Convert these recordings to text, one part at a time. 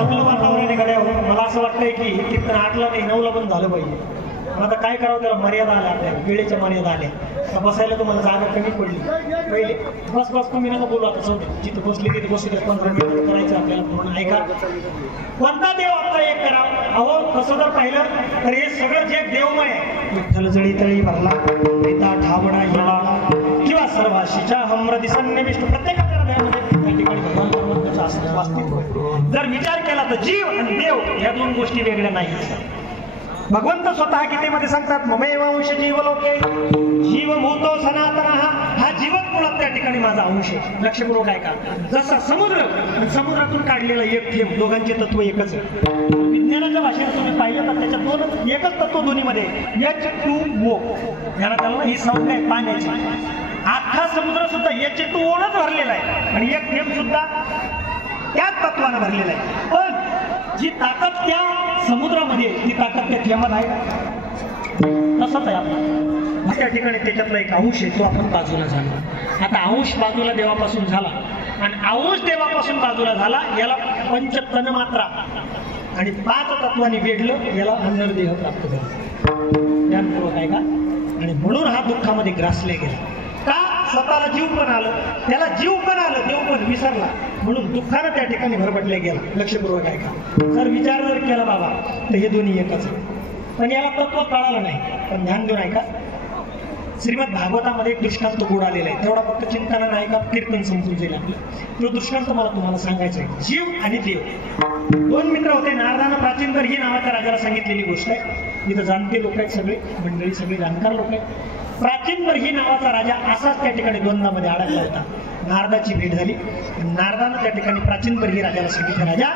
चांगलं वातावरण आहे गड्या. मला असं वाटतंय की कीर्तन 8ला नाही 9ला पण झालं पाहिजे. आता काय करावं, त्याला मर्यादा आल्या, आपल्या वेळेच्या मर्यादा आल्या. बसायला तुम्हाला जागा कमी पडली पहिले. बस बस तुम्ही नका बोलू, आता जाऊ जिथं बसली तिथे बसू द्या. 15 मिनिटं करायचं आपल्याला म्हणून ऐका. कोणता देव आपला एक करा. अहो तसं जर पाहिलं तर हे सगळं जे देवमय आहे, विठ्ठल जळी तळी भरला पिता ठावडा हिवाळा किंवा सर्वाशीच्या हमर दिसन्य विष्णू, प्रत्येकाच्या हृदयामध्ये त्या ठिकाणी भगवान परमात्म्याचं अस्तित्व. जर विचार केला तर जीव आणि देव या दोन गोष्टी वेगळ्या नाहीत. भगवंत स्वतः गीतेमध्ये सांगतात ममेव अंश जीवलोके जीवभूतो सनातन. हा जीवन मुळात त्या ठिकाणी माझा अंश आहे. लक्षपूर्वक ऐका. जसा समुद्र, समुद्रातून काढलेला एक थेंब, दोघांचे तत्व एकच आहे. विज्ञानाच्या भाषेत तुम्ही पाहिलं तर त्याच्यात दोन एकच तत्व दोन्हीमध्ये H2O. याला त्याला ही संज्ञा आहे पाण्याची. अख्खा समुद्र सुद्धा H2O नच भरलेला आहे आणि एक थेंब सुद्धा त्याच तत्वानं भरलेला आहे. पण जी ताकद त्या समुद्रामध्ये, ती ताकद त्या थेंबात आहे. तसंच आहे आपण त्या ठिकाणी त्याच्यातला एक अंश आहे, तो आपण बाजूला झाला. आता अंश बाजूला देवापासून झाला आणि अंश देवापासून बाजूला झाला, याला पंचतन मात्रा आणि 5 तत्वांनी वेढलं, याला अंधर्देह प्राप्त झाला. ज्ञानपूर्वक आहे का. आणि म्हणून हा दुःखामध्ये ग्रासले गेला. का? स्वतःला जीव पण आलं, त्याला जीव पण आलं, देव पण विसरला, म्हणून दुःखानं त्या ठिकाणी भरभटले गेला. लक्षपूर्वक आहे का. जर विचार जर केला बाबा तर हे दोन्ही एकच आहे. पण याला तत्व कळालं नाही. पण ध्यान देऊन ऐका. श्रीमद भागवतामध्ये एक दृष्टांत गोड आलेला आहे. तेवढा फक्त चिंतना नाही का, कीर्तन समजून जाईल आपलं. तो दृष्टांत मला तुम्हाला सांगायचा आहे. जीव आणि देव दोन मित्र होते. नारदानं प्राचीनकर ही नावाच्या राजाला सांगितलेली गोष्ट आहे. इथं जाणते लोक आहेत, सगळे मंडळी सगळे जाणकार लोक आहेत. प्राचीनकर ही नावाचा राजा असाच त्या ठिकाणी द्वंद्वामध्ये अडकला होता. नारदाची भेट झाली. नारदानं त्या ठिकाणी प्राचीनकर ही राजाला सांगितलं, राजा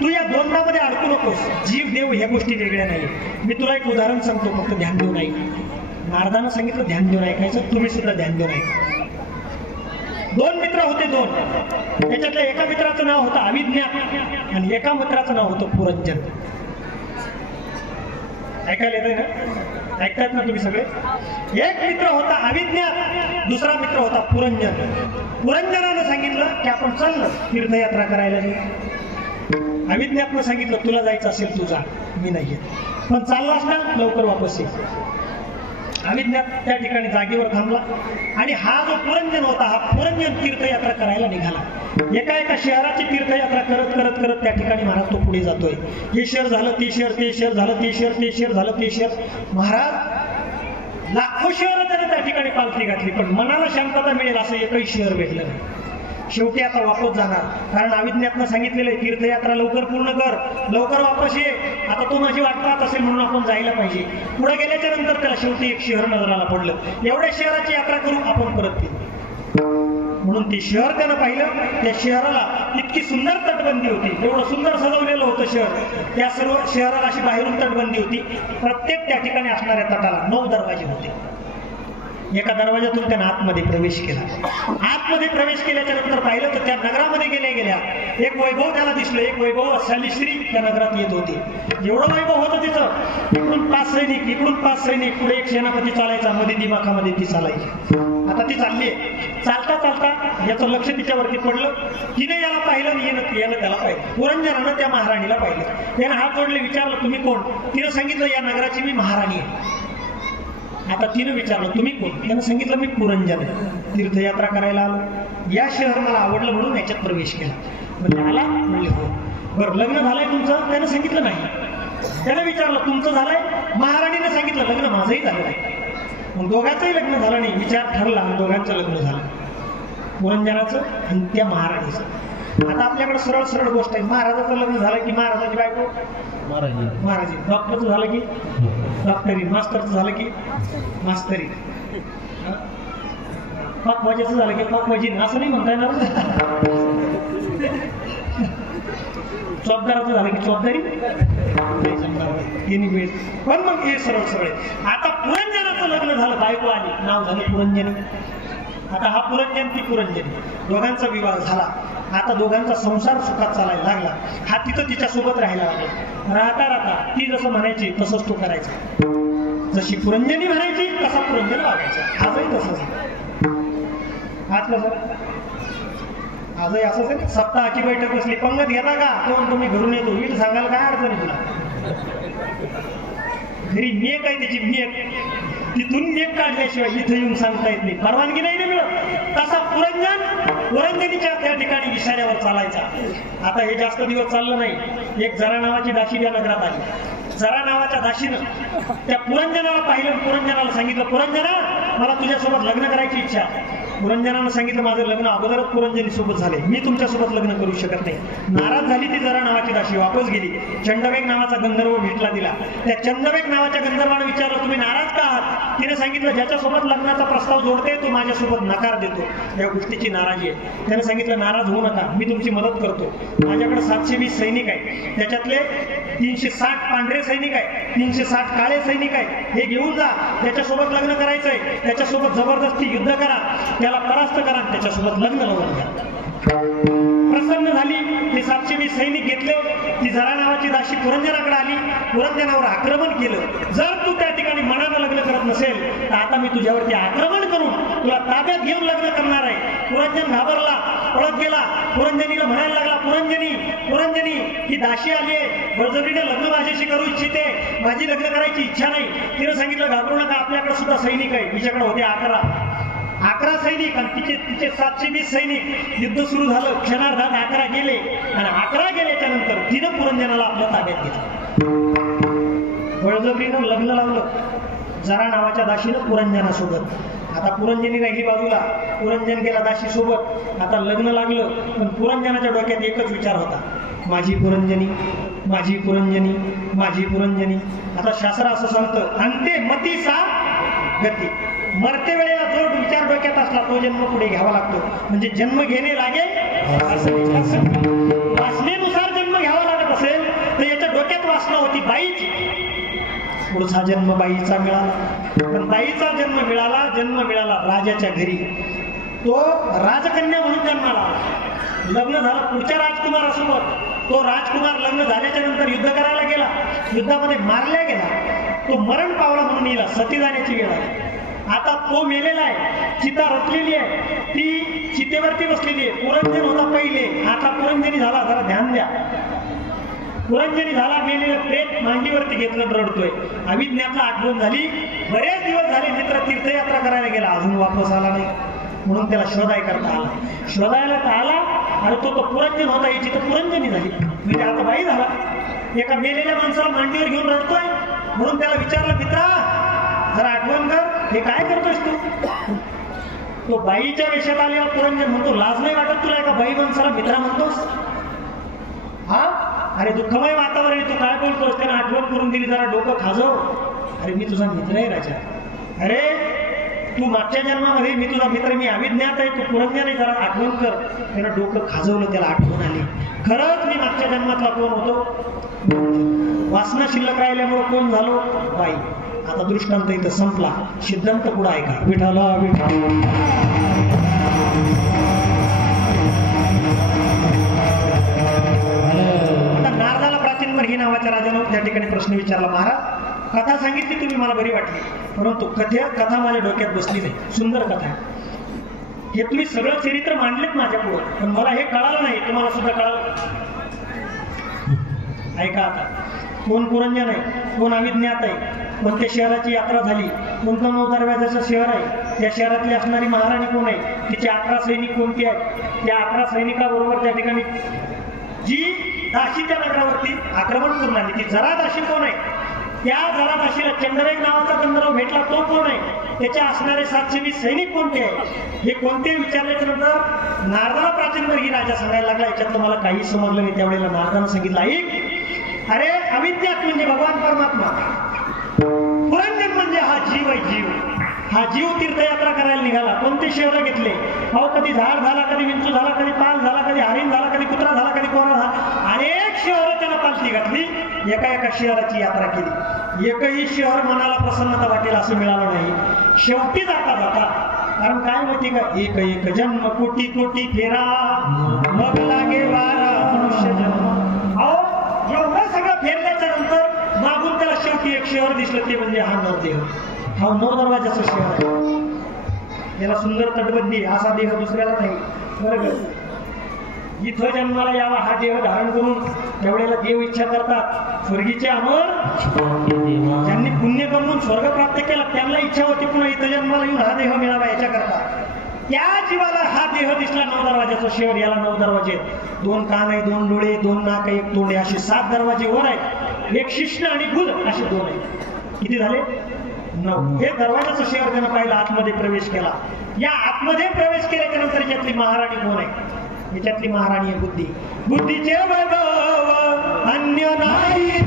तू या द्वंद्वामध्ये अडकू नकोस. जीव देव ह्या गोष्टी वेगळ्या नाही. मी तुला एक उदाहरण सांगतो, फक्त ध्यान देऊन ऐक. नारदानं सांगितलं ध्यान देऊन ऐकायचं. तुम्ही सुद्धा ध्यान देऊन ऐका. 2 मित्र होते. 2. त्याच्यातल्या एका मित्राचं नाव होतं अविज्ञा आणि एका मित्राचं नाव होतं पुरंजन. ऐकायला येतंय ना? ऐकतायत ना तुम्ही सगळे? एक मित्र होता अविज्ञा, दुसरा मित्र होता पुरंजन. पुरंजनानं सांगितलं की आपण चाललं तीर्थयात्रा करायला. अविज्ञातनं सांगितलं तुला जायचं असेल तू जा, मी नाही, पण चाललास ना लवकर वापस ये. अविज्ञात त्या ठिकाणी जागेवर थांबला आणि हा जो पुरंजन होता, हा पुरंजन तीर्थयात्रा करायला निघाला. एका शहराची तीर्थयात्रा करत करत करत त्या ठिकाणी महाराज तो पुढे जातोय. हे शहर झालं, ते शहर, ते शहर झालं, ते शहर, ते शहर झालं, ते शहर. महाराज लाखो शहरं त्याने त्या ठिकाणी पालखी घातली, पण मनाला शांतता मिळेल असं एकही शहर भेटलं नाही. शेवटी आता वापस जाणार, कारण अविज्ञातनं सांगितलेलं आहे तीर्थयात्रा लवकर पूर्ण कर, लवकर वापस ये. आता तो माझी वाट पाहत असेल म्हणून आपण जायला पाहिजे. पुढे गेल्याच्या नंतर त्याला शेवटी एक शहर नजराला पडलं. एवढ्या शहराची यात्रा करू आपण परत येऊ. म्हणून ते शहर त्यानं पाहिलं. त्या शहराला इतकी सुंदर तटबंदी होती, एवढं सुंदर सजवलेलं होतं शहर. त्या सर्व शहराला अशी बाहेरून तटबंदी होती. प्रत्येक त्या ठिकाणी असणाऱ्या तटाला 9 दरवाजे होते. एका दरवाजातून त्यानं आतमध्ये प्रवेश केला. आतमध्ये प्रवेश केल्याच्या नंतर पाहिलं तर त्या नगरामध्ये गेल्या एक वैभव त्याला दिसलं. एक वैभवशाली स्त्री त्या नगरात येत होती. एवढं वैभव होतं तिचं. इकडून 5 सैनिक, इकडून 5 सैनिक, पुढे एक सेनापती चालायचा, मध्ये दिमाखामध्ये ती चालायची. आता ती चाललीये. चालता चालता याचं लक्ष तिच्यावरती पडलं. तिने याला पाहिलं आणि यानं त्याला पाहिलं. पुरंजनानं त्या महाराणीला पाहिलं. यानं हात जोडले, विचारलं तुम्ही कोण? तिनं सांगितलं या नगराची मी महाराणी आहे. आता तिनं विचारलं तुम्ही कोण? त्यानं सांगितलं मी पुरंजन आहे, तीर्थयात्रा करायला आलो. या शहर मला आवडलं म्हणून याच्यात प्रवेश केला. म्हणजे आला? म्हणले हो. बरं लग्न झालंय तुमचं? त्यानं सांगितलं नाही. त्यानं विचारलं तुमचं झालंय? महाराणीनं सांगितलं लग्न माझंही झालं नाही. मग दोघांचंही लग्न झालं नाही. विचार ठरला, दोघांचं लग्न झालं, पुरंजनाचं आणि त्या महाराणीचं. आता आपल्याकडे सरळ सरळ गोष्ट आहे. महाराजाचं लग्न झालं की महाराजाची बायको महाराजी, डॉक्टरचं झालं की डॉक्टरी, मास्तरचं झालं की मास्तरी, पाकवाजीचं झालं की पाकवाजी, असं नाही म्हणता येणार. चौकदाराचं झालं की चौकदारी, पण मग हे सरळ सरळ. आता पुरंजनाचं लग्न झालं, बायको आली, नाव झालं पुरंजनी. आता हा पुरंजन ती पुरंजनी, दोघांचा विवाह झाला. आता दोघांचा संसार सुखात चालायला लागला. हा तिथं तिच्यासोबत राहायला लागला. राहता राहता ती जसं म्हणायची तसंच तो करायचा. जशी पुरंजनी म्हणायची तसा पुरंजन वागायचा. आजही तसंच. आज कसं आजही असंच आहे. सप्ताहाची बैठक बसली, पंगत घेता का? तो म्हणतो मी घरून येतो. वीट सांगायला काय अडचण आहे तुला? घरी मेक आहे त्याची मेक, तिथून मेक काढल्याशिवाय इथं येऊन सांगता येत नाही, परवानगी नाही ना मिळत. तसा पुरंजनीच्या त्या ठिकाणी इशाऱ्यावर चालायचा. आता हे जास्त दिवस चाललं नाही. एक जरा नावाची दाशी त्या नगरात आली. जरा नावाच्या दाशीनं त्या पुरंजनाला पाहिलं, पुरंजनाला सांगितलं, पुरंजना मला तुझ्यासोबत लग्न करायची इच्छा. पुरंजनानं सांगितलं माझं लग्न अगोदरच पुरंजनी सोबत झाले, मी तुमच्यासोबत लग्न करू शकत नाही. नाराज झाली ती जरा नावाची दाशी, वापस गेली. चंडवेग नावाचा गंधर्व भेटला तिला. त्या चंडवेग नावाच्या गंधर्वानं विचारलं तुम्ही नाराज का आहात? तिने सांगितलं ज्याच्यासोबत लग्नाचा प्रस्ताव जोडते तो माझ्यासोबत नकार देतो. या गोष्टीची नाराजी आहे. त्याने सांगितलं नाराज होऊ नका, मी तुमची मदत करतो. माझ्याकडे 720 सैनिक आहे, त्याच्यातले 360 पांढरे सैनिक आहे, 360 काळे सैनिक आहे. हे घेऊन जा, त्याच्यासोबत लग्न करायचंय, त्याच्यासोबत जबरदस्ती युद्ध करा, त्याला परास्त करा, त्याच्यासोबत लग्न लावून घ्या. प्रसन्न झाली. ते 720 सैनिक घेतले. ती जरा नावाची दाशी पुरंजनाकडे आली, पुरंजनावर आक्रमण केलं. जर तू त्या ठिकाणी मनानं लग्न करत नसेल तर आता मी तुझ्यावरती आक्रमण करून तुला ताब्यात घेऊन लग्न करणार आहे. पुरंजन घाबरला, पळत गेला. पुरंजनीला म्हणायला लागला, पुरंजनी ही दाशी आली आहे, बळजबरीने लग्न माझ्याशी करू इच्छिते, माझी लग्न करायची इच्छा नाही. तिने सांगितलं घाबरू नका, आपल्याकडे सुद्धा सैनिक आहे. तिच्याकडे होते 11 सैनिक आणि तिचे 720 सैनिक. युद्ध सुरू झालं. क्षणार्धात 11 गेले आणि 11 गेल्याच्या नंतर तिनं पुरंजनाला आपल्या ताब्यात घेतलं. बळजबरीनं लग्न लावलं जरा नावाच्या दाशीनं पुरंजनासोबत. आता पुरंजनी राहिली बाजूला, पुरंजन गेला दाशी सोबत. आता लग्न लागलं, पण पुरंजनाच्या डोक्यात एकच विचार होता, माझी पुरंजनी, माझी पुरंजनी, माझी पुरंजनी. आता शास्त्र असं सांगतं, अंते मती सा गती. मरते वेळेला जो विचार डोक्यात असला तो जन्म पुढे घ्यावा लागतो. म्हणजे जन्म घेणे लागेल वासनेनुसार जन्म घ्यावा लागत असेल तर याच्या डोक्यात वासना होती बाईची. पुढचा जन्म बाईचा मिळाला, पण बाईचा जन्म मिळाला राजाच्या घरी. तो राजकन्या म्हणून जन्माला. लग्न झालं पुढच्या राजकुमारासोबत. तो राजकुमार लग्न झाल्याच्या नंतर युद्ध करायला गेला, युद्धामध्ये मारल्या गेला. तो मरण पावला म्हणून येला, सती जाण्याची वेळ आहे. आता तो मेलेला आहे, चिता रचलेली आहे, ती चितेवरती बसलेली आहे. पुरंजन होता पहिले, आता पुरंजनी झाला. जरा ध्यान द्या, पुरंजनी झाला, मेलेलं प्रेत मांडीवरती घेतलं, रडतोय. अभिज्ञातला आठवण झाली. बरेच दिवस झाले मित्र तीर्थयात्रा करायला गेला, अजून वापस आला नाही. म्हणून त्याला शोधायला आला आणि तो पुरंजन होता, याची तर पुरंजनी झाली. म्हणजे आता बाई झाला. एका मेलेल्या माणसाला मांडीवर घेऊन रडतोय. म्हणून त्याला विचारलं, मित्रा जरा आठवण कर, हे काय करतोयस तू? तो बाईच्या वेशात आलेला पुरंजन म्हणतो, लाज नाही वाटत तुला एका बाई माणसाला मित्रा म्हणतोस? हा, अरे दुःखमय वातावरण आहे, तू काय बोलतोस? त्याने आठवण करून दिली, जरा डोकं खाजव. अरे मी तुझा मित्र आहे राजा. अरे तू मागच्या जन्मामध्ये मी तुझा मित्र, मी अविज्ञात आहे, तू पुरंजन आहे, जरा आठवण कर. त्यानं डोकं खाजवलं, त्याला आठवण आली, खरंच मी मागच्या जन्मातला कोण होतो? वासना शिल्लक राहिल्यामुळे कोण झालो? बाई. आता दृष्टांत इथं संपला, सिद्धांत पुढे आहे का? विठाला आता नारदाला प्राचीन मर्ही नावाच्या राजानं त्या ठिकाणी प्रश्न विचारला, महाराज कथा सांगितली तुम्ही, मला बरी वाटली, परंतु कथा माझ्या डोक्यात बसली नाही. सुंदर कथा आहे, हे तुम्ही सगळं चरित्र मांडलेत माझ्या पुढे, पण मला हे कळालं नाही. तुम्हाला सुद्धा कळालं? ऐका आता, कोण पुरंजन आहे, कोण अविज्ञात आहे, कोणत्या शहराची यात्रा झाली, कोणतं 9 दरवाजाचं शहर आहे, त्या शहरातली असणारी महाराणी कोण आहे, तिचे 11 सैनिक कोणते आहेत, त्या 11 सैनिकाबरोबर त्या ठिकाणी जी दाशी त्या नगरावरती आक्रमण करून आली ती जरा दाशी कोण आहे, त्या जरा दाशीला चंद्रवेग नावाचा गंधर्व भेटला तो कोण आहे, त्याच्या असणारे 720 सैनिक कोणते आहेत, हे कोणते विचारल्याच्या नंतर नारदाला प्राचीन ही राजा सांगायला लागला. याच्यात मला काही समजलं नाही. त्यावेळेला नारदानं सांगितलं, ऐक, अरे अविद्यात म्हणजे भगवान परमात्मा, पुरंजन म्हणजे हा जीव आहे, जीव. हा जीव तीर्थयात्रा करायला निघाला. कोणते शहर घेतले? अहो, कधी झाड झाला, कधी विंचू झाला, कधी पाल झाला, कधी हरिण झाला, कधी कुत्रा झाला, कधी कोरा झाला. अनेक शहरं त्याला पालखी घातली, एका शहराची यात्रा केली. एकही शहर मनाला प्रसन्नता वाटेल असं मिळालं नाही. शेवटी जाता जाता, कारण काय माहिती का, एक एक जन्म कोटी कोटी फेरा, मग लागे वारा मनुष्य जन्म. अहो, एवढं सगळं फेरल्याच्या नंतर मागून त्याला शेवटी एक शहर दिसलं, ते म्हणजे हा नरदेव. हा 9 दरवाजाचं शहर आहे. याला सुंदर तटबंदी, असा देह दुसऱ्याला नाही. बरोबर, इथं जन्माला यावा हा देह धारण करून त्यावेळेला देव इच्छा करतात स्वर्गीचे अमर ज्यांनी पुण्य करून स्वर्ग प्राप्त केला त्यांना इच्छा होती पुन्हा इथं जन्माला येऊन हा देह मिळावा याच्याकरता त्या जीवाला हा देह दिसला 9 दरवाजाचा शहर याला 9 दरवाजे 2 कान आहे 2 डोळे 2 नाक 1 तोंड असे 7 दरवाजे वर आहेत 1 शिष्ण आणि गुद असे 2 आहेत किती झाले 9 हे दरवाजाचं शहर त्यानं पाहिलं आतमध्ये प्रवेश केला या आतमध्ये प्रवेश केल्याच्या नंतर यातली महाराणी कोण आहे याच्यातली महाराणी आहे बुद्धी बुद्धीचे वैभव अन्य नाही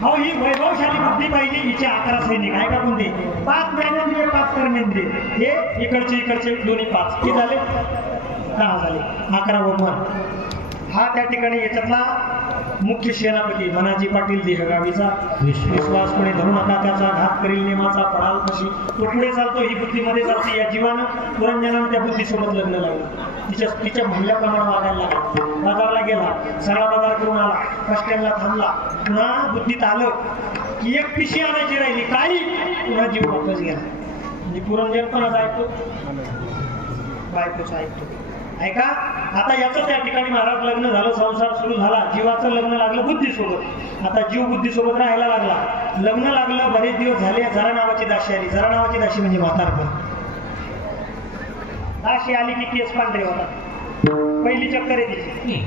अहो ही वैभवशाली बुद्धी पाहिजे हिचे 11 सैनिक आहे का कोणते 5 ज्ञानेंद्रिय 5 कर्मेंद्रिय हे इकडचे दोन्ही 5 किती झाले 10 झाले 11 वन हा त्या ठिकाणी याच्यातला मुख्य सेनापती मनाजी पाटील देहगावीचा विश्वास कोणी धरू नका त्याचा घात करील नेमाचा पडाल कशी तो पुढे चालतो ही बुद्धीमध्ये चालते या जीवानं पुरंजनानं त्या बुद्धीसोबत लग्न लावलं तिच्या म्हणल्याप्रमाणे वागायला लागला बाजारला गेला सगळा बाजार करून आला बस स्टँडला थांबला पुन्हा बुद्धीत आलं की 1 पिशी आणायची राहिली काही पुन्हा जीव वापस गेला म्हणजे पुरंजन पण आज ऐकतो बायकोच ऐकतो ऐका आता याचं त्या ठिकाणी महाराज लग्न झालं संसार सुरू झाला जीवाचं लग्न लागलं बुद्धीसोबत आता जीव बुद्धीसोबत राहायला लागला लग्न लागलं बरेच दिवस झाले जरा नावाची दाशी आली जरा नावाची दाशी म्हणजे म्हातारपण दाशी आली की केस पांढरे होतात पहिली चक्कर आहे तिची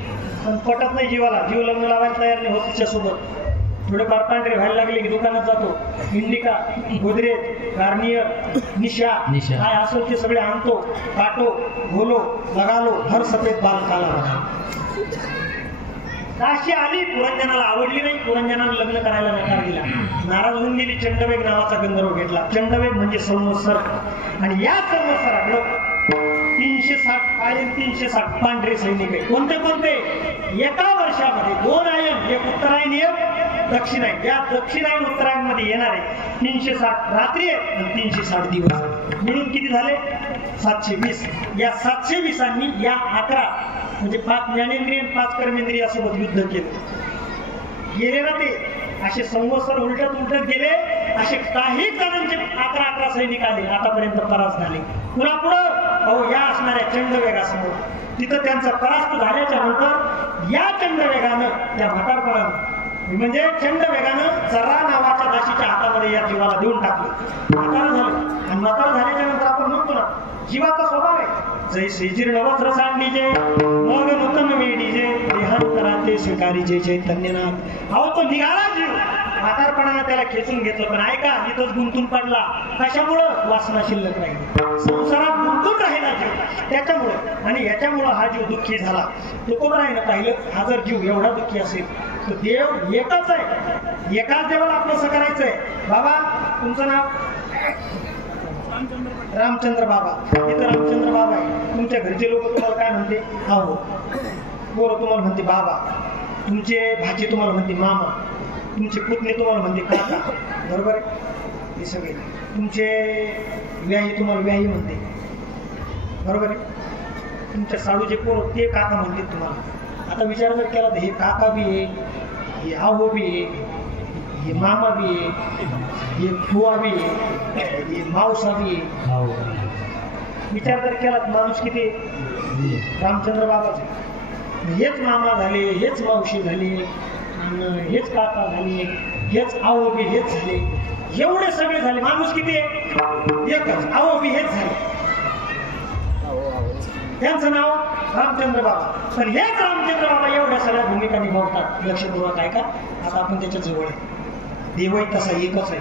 पण पटत नाही जीवाला जीव लग्न लावायला तयार नाही होत तिच्यासोबत थोडे फार पांढरे व्हायला लागले की दुकानात जातो इंडिका गोदरेज गार्नियर निशा काय असेल ते सगळे आणतो काटो घोलो लगालो हर सफेद बाल काला दाशी आली पुरंजनाला आवडली नाही पुरंजनानं लग्न करायला नकार दिला नाराज होऊन गेली चंडवेग नावाचा गंधर्व घेतला चंडवेग म्हणजे संवत्सर आणि या संवत्सराकडं 360 आयन 360 पांढरे सैनिक आहे कोणते कोणते एका वर्षामध्ये 2 आयन एक उत्तरायण एक दक्षिणायन या दक्षिणायन उत्तरायण मध्ये येणार आहे 360 रात्री आणि 360 दिवस म्हणून किती झाले 720 या 720 या 11 म्हणजे 5 ज्ञानेंद्रिय 5 कर्मेंद्रिय सोबत युद्ध केलं गेले ना ते असे संवत्सर उलटत गेले असे काही जणांचे 11 सैनिक आले आतापर्यंत परास्त झाले पुन्हा पुढं अहो या असणाऱ्या चंडवेगासमोर तिथं त्यांचा परास्त झाल्याच्या नंतर या चंडवेगानं त्या म्हातारपणानं म्हणजे चंडवेगानं जरा नावाच्या दाशीच्या हातामध्ये या जीवाला देऊन टाकलं म्हातार झालं आणि म्हातार झाल्याच्या नंतर आपण म्हणतो ना जीवाचा स्वभाव आहे जैसे जीर्ण वस्त्र सांडीजे मग नूतन वेडीजे देहांतराते स्वीकारीजे चैतन्यनाथ अहो तो निघाला जीव म्हातारपणाला त्याला खेचून घेतलं पण ऐका इथंच गुंतून पडला कशामुळं वासना शिल्लक राहिली संसारात गुंतून राहिला जीव त्याच्यामुळं आणि याच्यामुळं हा जीव दुःखी झाला तुकोबरायनं पाहिलं हा जर जीव एवढा दुःखी असेल तर देव एकच आहे एकाच देवाला आपलं असं करायचंय बाबा तुमचं नाव रामचंद्र बाबा इथं रामचंद्र बाबा आहे तुमच्या घरचे लोक तुम्हाला काय म्हणते आहो पोरं तुम्हाला म्हणते बाबा तुमचे भाची तुम्हाला म्हणते मामा तुमचे पुतणे तुम्हाला म्हणते काका बरोबर आहे हे सगळे तुमचे व्याही तुम्हाला व्याही म्हणते बरोबर आहे तुमच्या साडूचे पोर ते काका म्हणते तुम्हाला आता विचार जर केला तर हे काका बी आहे हे आहो बी आहे हे मामा बी आहे हे फुवा बी आहे हे मावसा बी आहे विचार जर केला तर माणूस किती रामचंद्र बाबाचे हेच मामा झाले हेच मावशी झाले हेच काका झाले हेच आवोबी हेच झाले एवढे सगळे झाले माणूस किती एकच आवोबी हेच झाले त्यांचं नाव रामचंद्र बाबा पण हेच रामचंद्र बाबा एवढ्या सगळ्या भूमिका निभावतात लक्षपूर्वक आहे का आता आपण त्याच्या जवळ आहे देवही तसा एकच आहे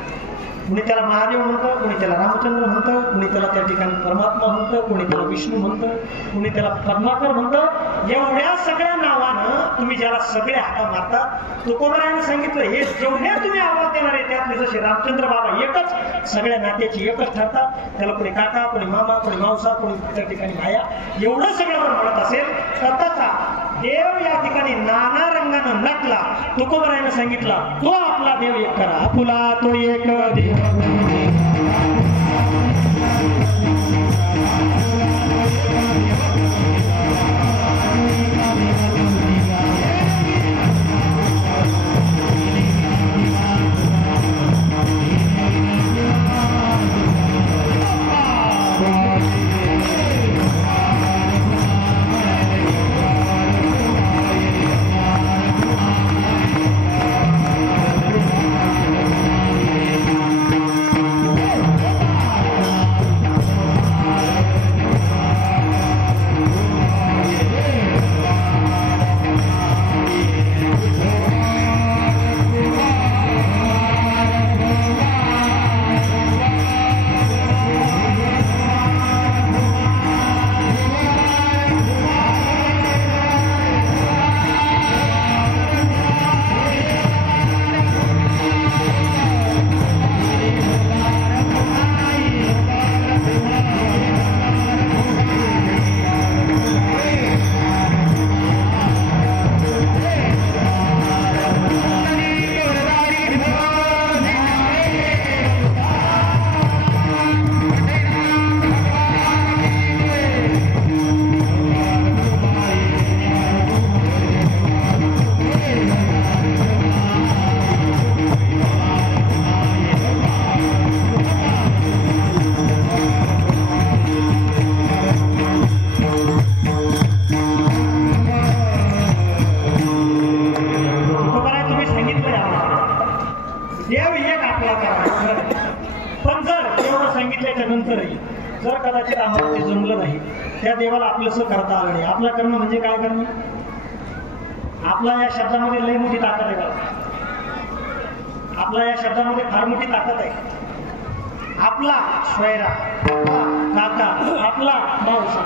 कुणी त्याला महादेव म्हणतं, कुणी त्याला रामचंद्र म्हणतं, कुणी त्याला त्या ठिकाणी परमात्मा म्हणतं, कुणी त्याला विष्णू म्हणतं, कुणी त्याला पद्माकर म्हणतं. एवढ्या सगळ्या नावानं तुम्ही ज्याला सगळे हाका मारतात, तुकोबरायाने सांगितलं हे जेवढ्या तुम्ही आवाज देणार आहे त्यातले जसे रामचंद्र बाबा एकच, सगळ्या नात्याची एकच ठरतात. त्याला कोणी काका, कोणी मामा, कोणी मावसा, कोणी त्या ठिकाणी भाया, एवढं सगळं जर म्हणत असेल तर तसा देव या ठिकाणी नाना रंगानं नटला. तुकोबरायाने सांगितला तो आपला देव एक करा, आपुला तो एक देव. जर कदाचित आम्हाला ते जमलं नाही, त्या देवाला आपलंसं करता आलं नाही, आपलं करणं म्हणजे काय करणं? आपला या शब्दामध्ये लय मोठी ताकद आहे बघा. आपला या शब्दामध्ये फार मोठी ताकद आहे. आपला स्वैरा, काका, आपला मावसा,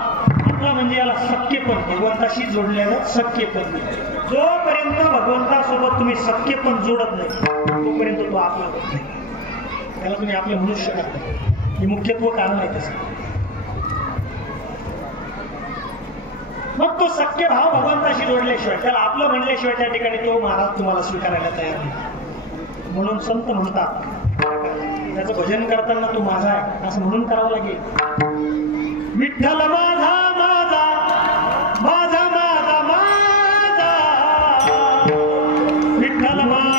आपला म्हणजे याला सख्यपण, भगवंताशी जोडलेलं सख्यपण. जोपर्यंत भगवंतासोबत तुम्ही सख्यपण जोडत नाही तोपर्यंत तो आपला होत नाही. त्याला तुम्ही आपले म्हणू शकत नाही. हे मुख्यत्व कारण आहे तसं. मग तो सख्य भाव भगवंताशी जोडल्याशिवाय, त्याला आपलं म्हणल्याशिवाय त्या ठिकाणी तो महाराज तुम्हाला स्वीकारायला तयार नाही. म्हणून संत म्हणतात त्याचं भजन करताना तो माझा आहे असं म्हणून करावं लागेल. विठ्ठल माझा माझा माझा माझा माझा, विठ्ठल माझा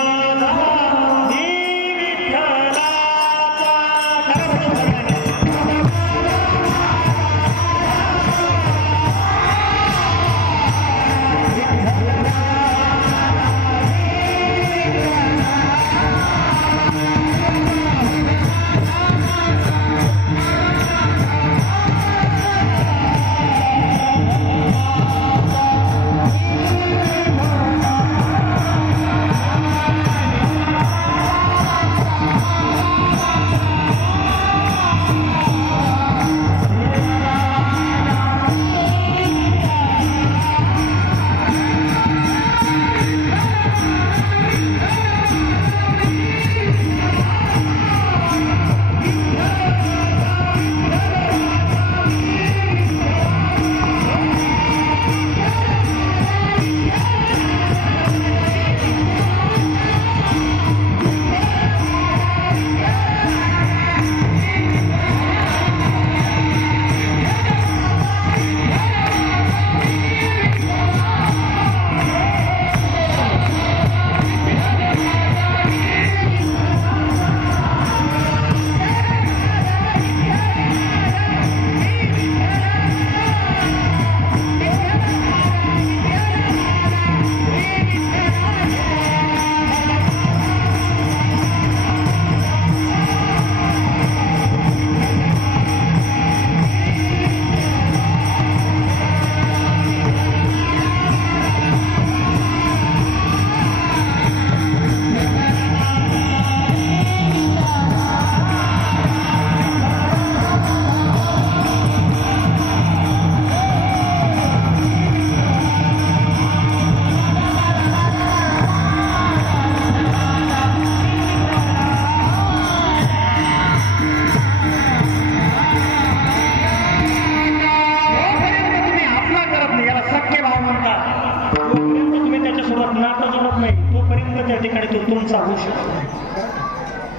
शकत नाही.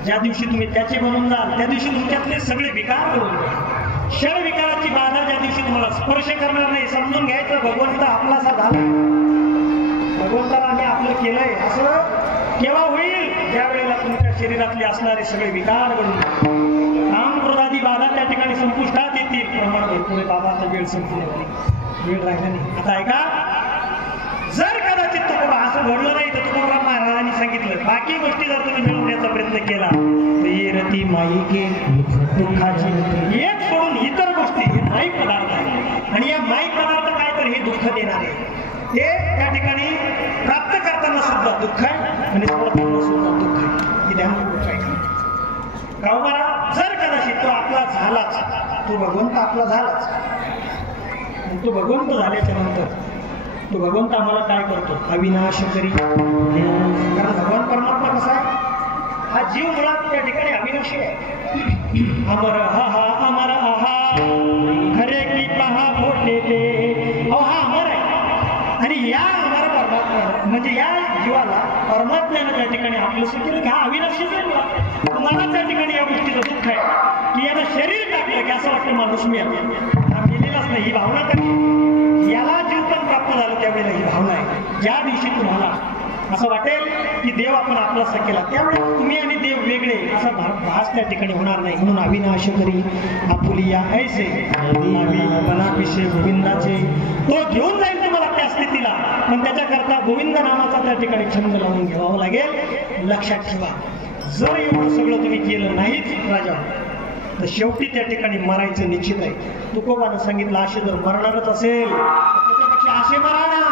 ज्या दिवशी तुम्ही त्याचे बनून जाल त्या दिवशी तुमच्यातले सगळे विकार करून क्षण विकाराची बाधा ज्या दिवशी तुम्हाला स्पर्श करणार नाही. समजून घ्यायचं भगवंत आपलासा झाला, भगवंताला आम्ही आपलं केलंय असं केव्हा होईल? ज्या वेळेला तुमच्या शरीरातले असणारे सगळे विकार घडून काम क्रोधादी बाधा त्या ठिकाणी संपुष्टात येतील. प्रमाण पुढे बाबा आता वेळ संपली, वेळ राहिला नाही. आता ऐका, जर कदाचित तुकोबा असं घडलं नाही तर तुकोबा महाराजांनी सांगितलं बाकी गोष्टी जर तुम्ही मिळवण्याचा प्रयत्न केला तर रती माईके दुःखाची एक सोडून इतर गोष्टी हे माईक पदार्थ आहे. आणि या माईक पदार्थ काय तर हे दुःख देणारे ते त्या ठिकाणी प्राप्त करताना सुद्धा दुःख आहे आणि सोडताना सुद्धा दुःख आहे. ही ध्यान गावमारा जर कदाचित तो आपला झालाच, तो भगवंत आपला झालाच, तो भगवंत झाल्याच्या नंतर तो भगवंत आम्हाला काय करतो? अविनाश करी. कारण भगवान परमात्मा कसा आहे? हा जीव मुळात त्या ठिकाणी अविनाशी आहे. अमर हा अमर आहा खरे की पहा मोठे ते हा अमर आहे. आणि या अमर परमात्मा म्हणजे या जीवाला परमात्म्यानं त्या ठिकाणी आपलं केलं की हा अविनाशीच आहे. तुम्हाला त्या ठिकाणी या गोष्टीचं दुःख आहे की याला शरीर टाकलं की असं वाटतं माणूस मी हा मेलेलाच नाही. ही भावना कधी याला जीव पण प्राप्त झालं त्यावेळेला ही भावना आहे. ज्या दिवशी तुम्हाला असं वाटेल की देव आपण आपलासा केला त्यावेळेला तुम्ही आणि देव वेगळे असा भास त्या ठिकाणी होणार नाही. म्हणून अविनाश करी आपुलिया ऐसे विषय गोविंदाचे तो घेऊन जाईल तुम्हाला त्या स्थितीला. पण त्याच्याकरता गोविंद नामाचा त्या ठिकाणी छंद लावून घ्यावा लागेल. लक्षात ठेवा, जर एवढं सगळं तुम्ही केलं नाहीच राजा तर शेवटी त्या ठिकाणी मरायचं निश्चित आहे. तुकोबानं सांगितलं असे जर मरणारच असेल त्याच्यापेक्षा असे मरा ना.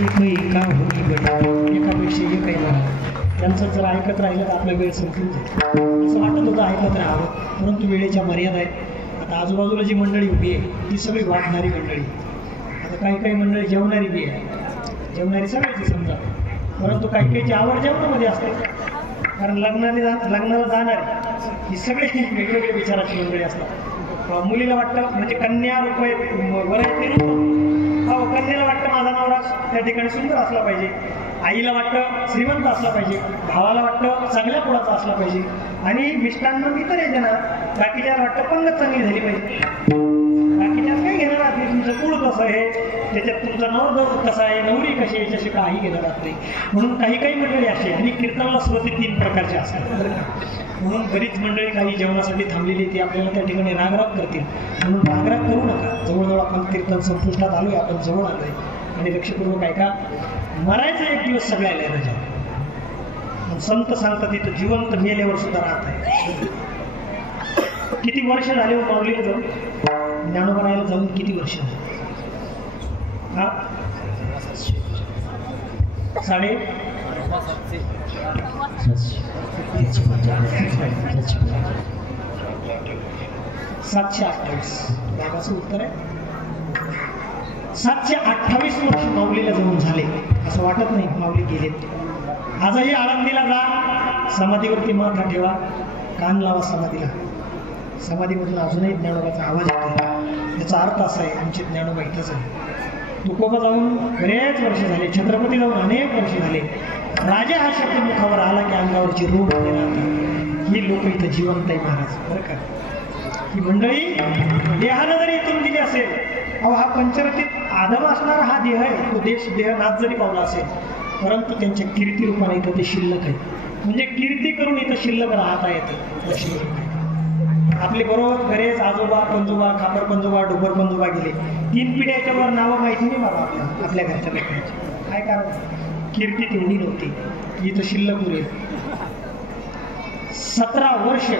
का होई बळी, एकापेक्षा एक आहे ना. त्यांचं जर ऐकत राहिलं तर आपल्या वेळ संपून जाईल. असं वाटत होतं ऐकत राहावं, परंतु वेळेच्या मर्यादा आहेत. आता आजूबाजूला जी मंडळी उभी आहे ती सगळी वाटणारी मंडळी. आता काही काही मंडळी जेवणारी बी आहे, जेवणारी सगळ्याची समजा, परंतु काही काहीची आवड जेवणामध्ये असते. कारण लग्नाला जाणारी ही सगळे वेगवेगळे विचाराची मंडळी असतात. मुलीला वाटतं म्हणजे कन्या रुपये वरायचे हो, कन्याला वाटतं माझा नवरा त्या ठिकाणी सुंदर असला पाहिजे, आईला वाटतं श्रीमंत असला पाहिजे, भावाला वाटतं चांगल्या कुळाचा असला पाहिजे, आणि मिष्टांना इतर येते ना बाकीच्याला वाटतं पंगत चांगली झाली पाहिजे. बाकीच्याला काय घेणार आहात, तुमचं कुळ कसं आहे, त्याच्यात तुमचा नवरदेव कसा आहे, नवरी कशी आहे, याच्याशी काही घेणार आहात नाही. म्हणून काही काही मंडळी अशी, आणि कीर्तनाला श्रोते 3 प्रकारचे असतात. म्हणून बरीच मंडळी काही जेवणासाठी थांबलेली ती आपल्याला त्या ठिकाणी रागराग करतील. म्हणून रागराग करू नका. जवळजवळ आपण कीर्तन संपुष्टात आलोय, आपण जवळ आलोय, आणि लक्षपूर्वक ऐका. मरायचं एक दिवस सगळ्याला रजा. संत सांगतात तिथं जिवंत मेल्यावर सुद्धा राहत आहे. किती वर्ष झाले हो माऊलीला जाऊन, ज्ञानोबारायला जाऊन किती वर्ष झाले? हा, 728. बाबाचं उत्तर आहे 728 वर्ष माऊलीला जाऊन झाले. असं वाटत नाही माऊली गेलेत. आजही आळंदीला जा, समाधीवरती माथा ठेवा, कान लावा समाधीला. समाधीमधून अजूनही ज्ञानोबाचा आवाज येतो. याचा अर्थ असा आहे आमचे ज्ञानोबा इथंच आहे. तुकोबा जाऊन बरेच वर्ष झाले, छत्रपती जाऊन अनेक वर्ष झाले. राजा हा शब्द मुखावर आला की अंगावरची रोग राहतात. ही लोक इथं जिवंत आहे महाराज. बरं का, ही मंडळी देहानं जरी इथून गेली असेल, अहो हा पंचरतीत आदम असणारा हा देह आहे, तो देहनाथ जरी पावला असेल, परंतु त्यांच्या कीर्ती रूपाने इथं ते शिल्लक आहे. म्हणजे कीर्ती करून इथं शिल्लक राहता येतं. आपले बरोबर बरेच आजोबा पंजोबा, खापर पंजोबा, डोबर पंजोबा गेले. 3 पिढ्याच्या वर नावं माहिती नाही बाबा आपल्या घरच्या लोकांची. काय कारण, कीर्ती तेवढी नव्हती. इथं शिल्लक उरेल. 17 वर्ष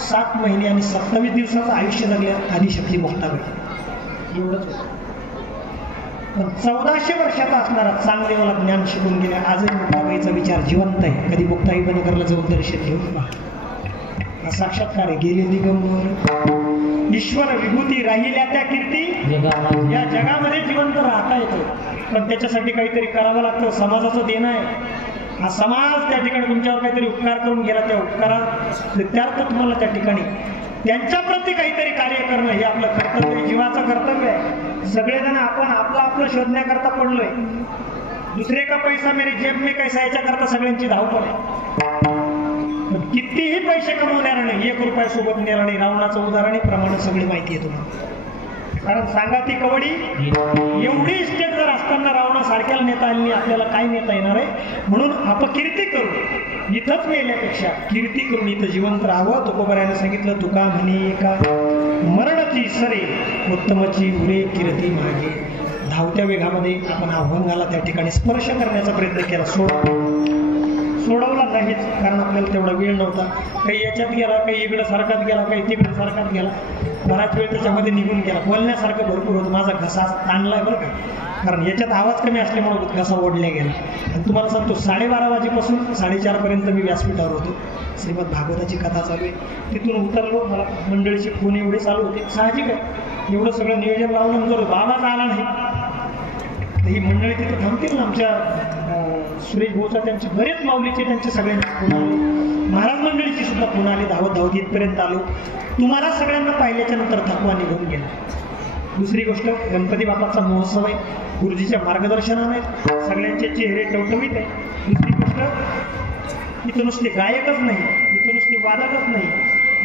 7 महिने आणि 27 दिवसाचं आयुष्य जगल्या आदिशक्ती मुक्ताबाई. एवढंच होतं. पण 1400 वर्षाचा असणारा चांगदेवाला ज्ञान शिकून गेल्या आजही मुक्ताबाईचा विचार जिवंत आहे. कधी मुक्ताई बनकरला जाऊन दर्शन घेऊन पहा. हा साक्षात्कार आहे. गेले दिगंबर ईश्वर विभूती राहिल्या त्या कीर्ती या जगामध्ये जिवंत राहता येतो. पण त्याच्यासाठी काहीतरी करावं लागतं. समाजाचं देणं आहे. हा समाज त्या ठिकाणी तुमच्यावर काहीतरी उपकार करून गेला, त्या उपकारात त्यार्थ तुम्हाला त्या ठिकाणी त्यांच्या प्रती काहीतरी कार्य करणं हे आपलं कर्तव्य आहे, जीवाचं कर्तव्य आहे. सगळेजण आपण आपलं शोधण्याकरता पडलोय. दुसरे का पैसा मेरे जेब में कैसा याच्याकरता सगळ्यांची धावपळ आहे. कितीही पैसे कमवणार नाही, 1 रुपया सोबत नेणार नाही. रावणाचं उदाहरण प्रमाणे सगळी माहिती आहे तुम्हाला. कारण सांगा ती कवडी एवढी इस्टेट जर असताना रावणासारख्याला नेता आली नाही, आपल्याला काय नेता येणार आहे. म्हणून आपण कीर्ती करू, इथंच मेल्यापेक्षा कीर्ती करून इथं जिवंत राहावं. तुकोबरायाने सांगितलं, तुका म्हणे का मरणची सरे उत्तमची उरे कीर्ती मागे. धावत्या वेगामध्ये आपण अभंगाला त्या ठिकाणी स्पर्श करण्याचा प्रयत्न केला, सोडवला नाहीच. कारण आपल्याला तेवढा वेळ नव्हता. काही याच्यात गेला, काही इकडं सारखात गेला, काही तिकडे सारखात गेला. बराच वेळ त्याच्यामध्ये निघून गेला. बोलण्यासारखं भरपूर होतं. माझा घसा ताणलाय बरं का, कारण याच्यात आवाज कमी असल्यामुळे घसा ओढल्या गेला. आणि तुम्हाला सांगतो 12:30 वाजेपासून 4:30 पर्यंत मी व्यासपीठावर होतो. श्रीमद भागवताची कथा चालू आहे. तिथून उतरलो, मला मंडळीचे फोन एवढे चालू होते. साहजिक आहे, एवढं सगळं नियोजन लावलं नंतर बाबाच आला नाही, ही मंडळी तिथं थांबतील ना. आमच्या सुरेश भाऊचा त्यांचे बरेच माऊलीचे त्यांचे सगळ्यांचे फोन आले, महाराज मंडळीची सुद्धा फोन आले. धावत इथपर्यंत आलो. तुम्हाला सगळ्यांना पाहिल्याच्या नंतर थकवा निघून गेला. दुसरी गोष्ट, गणपती बाप्पाचा महोत्सव आहे, गुरुजीच्या मार्गदर्शनाने सगळ्यांचे चेहरे टवटवीत आहे. दुसरी गोष्ट, इथं नुसते गायकच नाही, इथं नुसते वादकच नाही,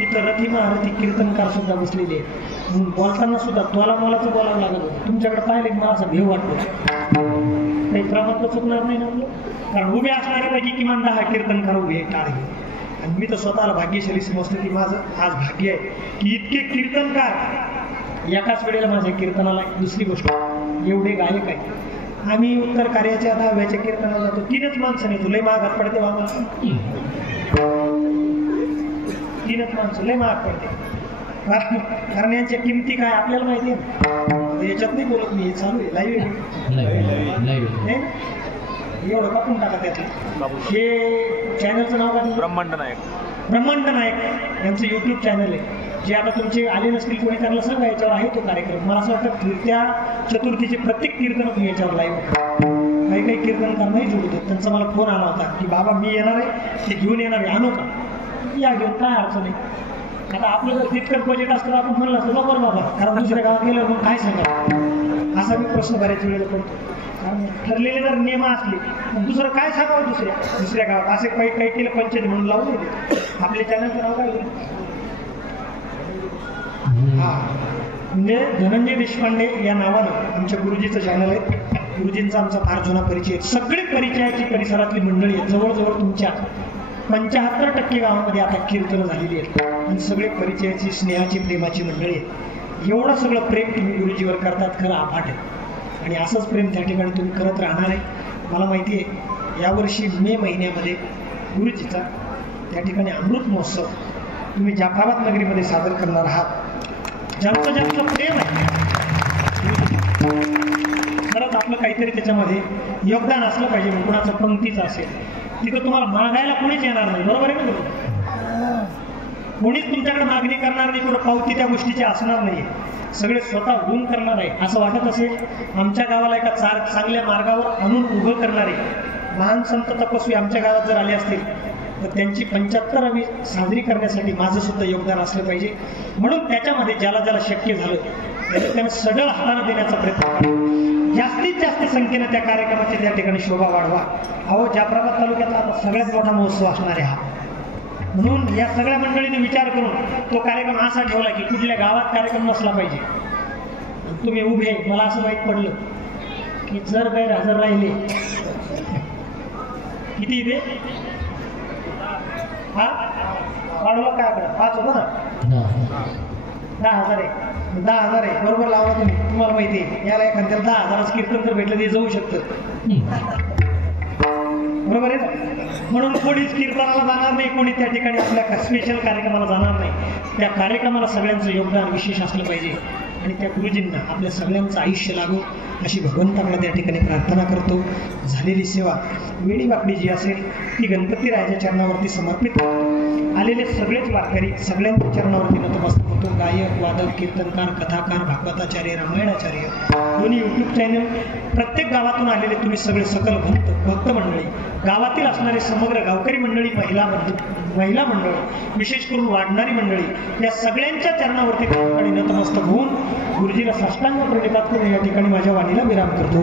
इथं रथी महारथी कीर्तनकार सुद्धा बसलेले आहेत. म्हणून बोलताना सुद्धा तोलामोलाचं बोलावं लागत होतं. तुमच्याकडे पाहिलं की मला असं भेव वाटतो. काही क्रमांक चुकणार नाही ना आपलं, कारण उभे असणाऱ्यापैकी किमान 10 कीर्तनकार उभे टाळ घेऊन. आणि मी तर स्वतःला भाग्यशाली समजतो की माझं आज भाग्य आहे की इतके कीर्तनकार एकाच वेळेला माझ्या कीर्तनाला. दुसरी गोष्ट, एवढे गायक आहेत. आम्ही उत्तर कार्याच्या 10व्याच्या कीर्तनाला जातो, 3च माणसं नाही, लय महागात पडते आम्हाला. 3च माणसं लय महाग पडते. कारण यांच्या किमती काय आपल्याला माहिती आहे. याच्यात नाही बोलत मी, हे चालू आहे लाईव्ह आहे. एवढं कापून टाका त्यातलं. हे चॅनलचं नाव काय? ब्रह्मांड नायक. ब्रह्मांड नायक यांचं यूट्यूब चॅनल आहे, जे आता तुमचे आले नसतील कोणी त्यांना सांगा याच्यावर आहे तो कार्यक्रम. मला असं वाटतं त्या चतुर्थीचे प्रत्येक कीर्तन तुम्ही याच्यावर लाईव्ह काही काही कीर्तनकार नाही जोडतात. त्यांचा मला फोन आला होता की बाबा मी येणार आहे, ते घेऊन येणार आहे, आणू का? या घेऊन, काय अडचण नाही. आता आपलं जर तितकं बजेट असतं आपण म्हणलं असतं बरोबर बाबा, कारण दुसऱ्या गावात गेलं मग काय सांगा, असा मी प्रश्न बऱ्याच वेळेला पडतो. कारण ठरलेले जर नियम असले दुसरं काय सांगावं दुसऱ्या गावात, असे काही काही केलं पंचायत म्हणून लावून येते. आपल्या चॅनलचं नाव काय? हा, म्हणजे धनंजय देशपांडे या नावानं आमच्या गुरुजीचं चॅनल आहे. गुरुजींचा आमचा फार जुना परिचय आहे. सगळी परिचयाची परिसरातली मंडळी आहेत, जवळजवळ तुमच्या 75% गावामध्ये आता कीर्तनं झालेली आहेत आणि सगळे परिचयाची, स्नेहाची, प्रेमाची मंडळी आहेत. एवढं सगळं प्रेम तुम्ही गुरुजीवर करतात, खरं अफाट आहे. आणि असंच प्रेम त्या ठिकाणी तुम्ही करत राहणार आहे. मला माहिती आहे यावर्षी मे महिन्यामध्ये गुरुजीचा त्या ठिकाणी अमृत महोत्सव तुम्ही जाफराबाद नगरीमध्ये सादर करणार आहात. ज्यांचं ज्यांचं प्रेम आहे खरंच आपलं काहीतरी त्याच्यामध्ये योगदान असलं पाहिजे. कुणाचं पंक्तीचं असेल तिथं तुम्हाला मागायला कोणीच येणार नाही, बरोबर आहे ना? कोणीच तुमच्याकडे मागणी करणार नाही, कुठं पावती त्या गोष्टीची असणार नाही. सगळे स्वतः होऊन करणार आहे. असं वाटत असेल आमच्या गावाला एका चांगल्या मार्गावर आणून उभं करणारे महान संत तपस्वी आमच्या गावात जर आले असतील तर त्यांची 75वी साजरी करण्यासाठी माझं सुद्धा योगदान असलं पाहिजे. म्हणून त्याच्यामध्ये ज्याला ज्याला शक्य झालं त्याने सडळ हाताने देण्याचा प्रयत्न करा. जास्तीत जास्त संख्येनं त्या कार्यक्रमाची त्या ठिकाणी शोभा वाढवा. अहो जाफराबाद तालुक्यात आता सगळ्यात मोठा महोत्सव असणार आहे हा. म्हणून या सगळ्या मंडळीने विचार करून तो कार्यक्रम असा ठेवला की कुठल्या गावात कार्यक्रम नसला पाहिजे. तुम्ही उभे, मला असं माहीत पडलं की जर गैरहजर राहिले किती इथे हा वाढवा काय करा 5 होतं ना, 10,000 आहे. 10,000 आहे बरोबर लावला तुम्ही. तुम्हाला माहिती आहे याला एखाद्या 10,000च कीर्तन जर भेटलं ते जाऊ शकतं, बरोबर आहे ना? म्हणून कोणीच कीर्तनाला जाणार नाही, कोणी त्या ठिकाणी आपल्या स्पेशल कार्यक्रमाला जाणार नाही. त्या कार्यक्रमाला सगळ्यांचं योगदान विशेष असलं पाहिजे आणि त्या गुरुजींना आपल्या सगळ्यांचं आयुष्य लागो अशी भगवंताकडे त्या ठिकाणी प्रार्थना करतो. झालेली सेवा वेडी वाकडी जी असेल ती गणपतीरायाच्या चरणावरती समर्पित करतो. आलेले सगळेच वारकरी सगळ्यांच्या चरणावरती नतमस्तक होतो. गायक, वादक, कीर्तनकार, कथाकार, भागवताचार्य, रामायणाचार्य, दोन्ही यूट्यूब चॅनल, प्रत्येक गावातून आलेले तुम्ही सगळे सकल भक्त मंडळी, गावातील असणारे समग्र गावकरी मंडळी, महिला मंडळ, विशेष करून वाढणारी मंडळी, या सगळ्यांच्या चरणावरती ठिकाणी नतमस्तक होऊन गुरुजीला साष्टांग प्रणिपात करून या ठिकाणी माझ्या वाणीला विराम करतो.